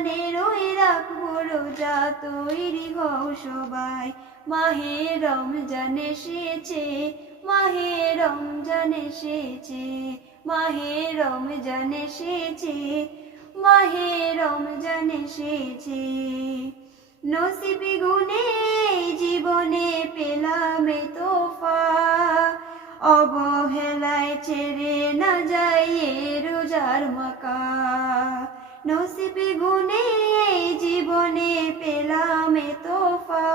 রমজানের ওই রাখবো রোজা, তৈরি হও সবাই। মাহে রমজান এসেছে, মাহে রমজান এসেছে, মাহে রমজান এসেছে, মাহে রমজান এসেছে। নসিবে গুনে জীবনে পেলাম এ তোফা, অবহেলায় ছেড়ে না যাই এ রোজার মাকা। নসিবে গুনে জীবনে পেলাম এ তোফা,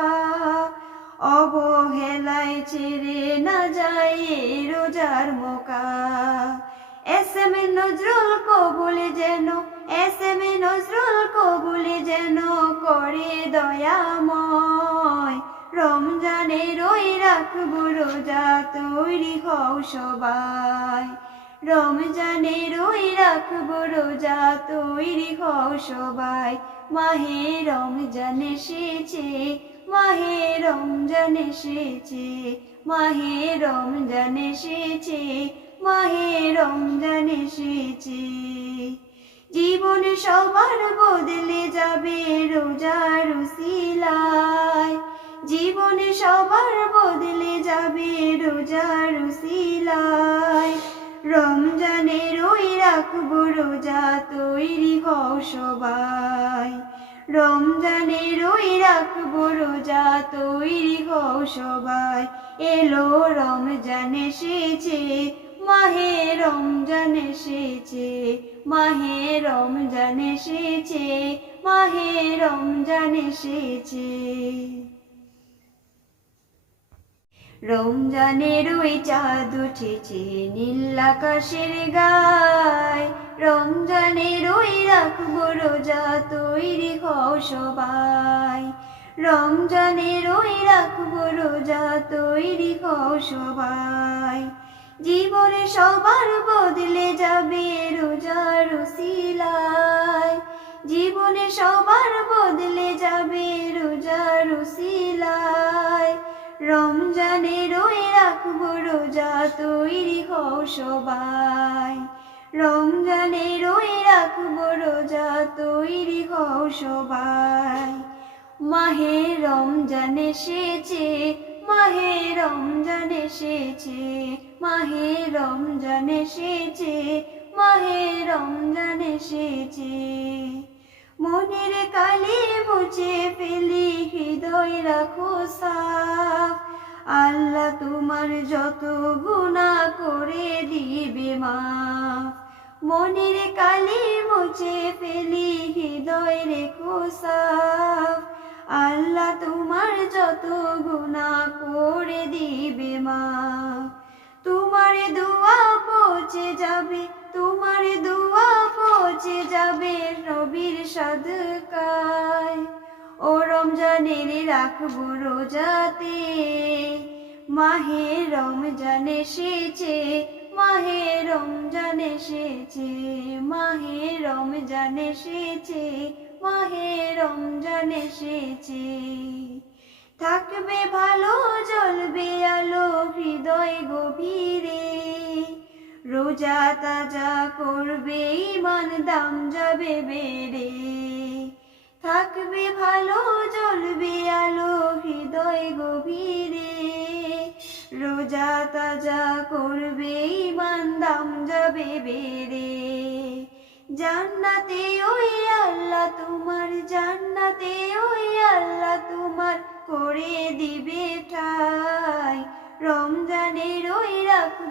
অবহেলায় ছেড়ে না যাই এ রোজার মকা। এসএম নজরুল কবুল যেন, এসএম নজরুল কবুল যেন করে দয়াময়। রমজানের ওই রাখবো রোজা, তৈরি হও সবাই। রমজানের ওই রাখবো রোজা, তৈরি হও সবাই। মাহে রমজান এসেছে, মাহে রমজান এসেছে, মাহে রমজান এসেছে, মাহে রমজান এসেছে। জীবন সবার বদলে যাবে রোজার উসিলায়, জীবন সবার বদলে যাবে রোজার উসিলায়। রমজানের ওই রাখবো রোজা, তৈরি হও সবাই। রমজানের ওই রাখবো রোজা, তৈরি হও সবাই। এলো রমজান এসেছে, মাহে রমজান এসেছে, মাহে রমজান এসেছে, মাহে রমজান এসেছে। রমজানের ওই চাঁদ উঠেছে নীল আকাশের গায়। রমজানের ওই রাখবো রোজা, তৈরি হও সবাই। রমজানের ওই রাখবো রোজা, তৈরি হও সবাই। জীবনে সবার বদলে যাবে রোজার উসিলায়, জীবনে সবার বদলে যাবে রোজার উসিলায়। রমজানের ওই রাখবো রোজা, তৈরি হও সবাই। রমজানের ওই রাখবো রোজা, তৈরি হও সবাই। মাহে রমজান এসেছে, মাহে রমজান এসেছে, মাহে রমজান এসেছে, মাহে রমজান এসেছে। মনের কালি মুছে ফেলি, হৃদয় রাখো সাফ। আল্লাহ তোমার যত গুনাহ করে দিবে মাফ। মনের কালি মুছে ফেলি, হৃদয় রেখো সাফ। আল্লাহ তোমার যত গুনাহ করে দিবে মাফ। তোমার দোয়া পৌঁছে যাবে, তোমার দোয়া পৌঁছে যাবে নবীর সাদকায়। ও রমজানের রাখবো রোজাতে, মাহে রমজান এসেছে, মাহে রমজান এসেছে, মাহে রমজান এসেছে, মাহে রমজান এসেছে। থাকবে ভালো জ্বলবে আলো হৃদয় গভীরে, রোজা তাজা করবে ঈমান, দাম যাবে বেড়ে। থাকবে ভালো জ্বলবে আলো হৃদয় গভীরে, রোজা তাজা করবে ঈমান, দাম যাবে বেড়ে। জান্নাতে ওই আল্লাহ তোমার, জান্নাতে ওই আল্লাহ তোমার করে দিবে ঠাই। রমজানের ওই রাখবো